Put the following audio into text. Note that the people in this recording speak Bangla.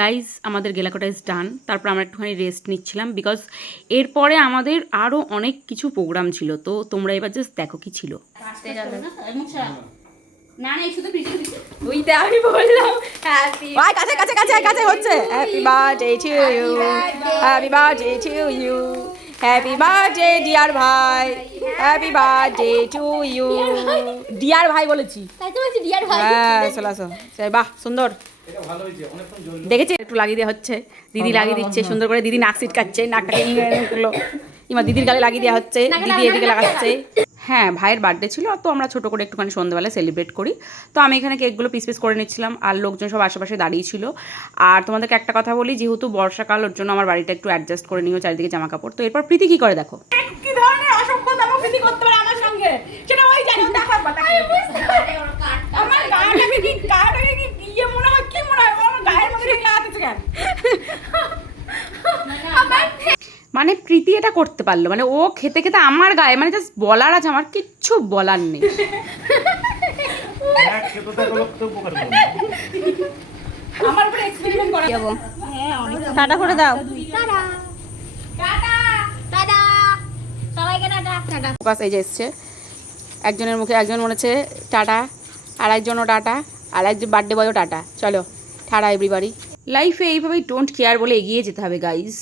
গাইজ আমাদের গেলাকোটা ইজ ডান। তারপর আমরা একটুখানি রেস্ট নিচ্ছিলাম বিকজ এরপরে আমাদের আরও অনেক কিছু প্রোগ্রাম ছিল। তো তোমরা এবার জাস্ট দেখো কি ছিল। আমি বললাম কাছে কাছে কাছে কাছে হচ্ছে happy birthday to you, happy birthday to you, happy birthday dear ভাই, happy birthday to you. Dear ভাই বলেছি, তাই তো বলছি ডিয়ার ভাই। হ্যাঁ চলে আসো। বাহ সুন্দর দেখেছি। একটু লাগিয়ে দেওয়া হচ্ছে, দিদি লাগিয়ে দিচ্ছে সুন্দর করে। দিদি নাক সিটকাচ্ছে, নাকটাকে এবার দিদির গালে লাগিয়ে দেওয়া হচ্ছে, দিদি এদিকে লাগাচ্ছে। হ্যাঁ ভাইয়ের বার্থডে ছিল, তো আমরা ছোটো করে একটুখানি সন্ধ্যাবেলা সেলিব্রেট করি। তো আমি এখানে কেকগুলো পিস পিস করে নিচ্ছিলাম, আর লোকজন সব আশেপাশে দাঁড়িয়ে ছিল। আর তোমাদেরকে একটা কথা বলি, যেহেতু বর্ষাকাল, ওর জন্য আমার বাড়িটা একটু অ্যাডজাস্ট করে নিও, চারিদিকে জামা কাপড়। তো এরপর প্রীতি কি করে দেখো। কি ধরনের অসভ্যতা প্রীতি করতে পারে আমার সঙ্গে, সেটা ওই জানো। দেখো আমার গাটাকে কি গাটাকে কি ইয়ে মনে হয়, কি মনে হয় আমার গায়ের মধ্যে লাগাতেছে কেন? মানে প্রীতি এটা করতে পারলো, মানে ও খেতে খেতে আমার গায়ে, মানে জাস্ট বলার আছে, আমার কিচ্ছু বলার নেই। আমার উপরে এক্সপেরিমেন্ট করা যাবো। টাটা করে দাও। টাটা টাটা টাটা সবাইকে টাটা টাটা। বাস এই যে এসছে, একজনের মুখে একজন মনে হচ্ছে টাটা, আর একজনও টাটা, আর একজন বার্থডে বয়ও টাটা। চলো টাটা এভরিবডি। লাইফে এইভাবেই ডোন্ট কেয়ার বলে এগিয়ে যেতে হবে গাইজ।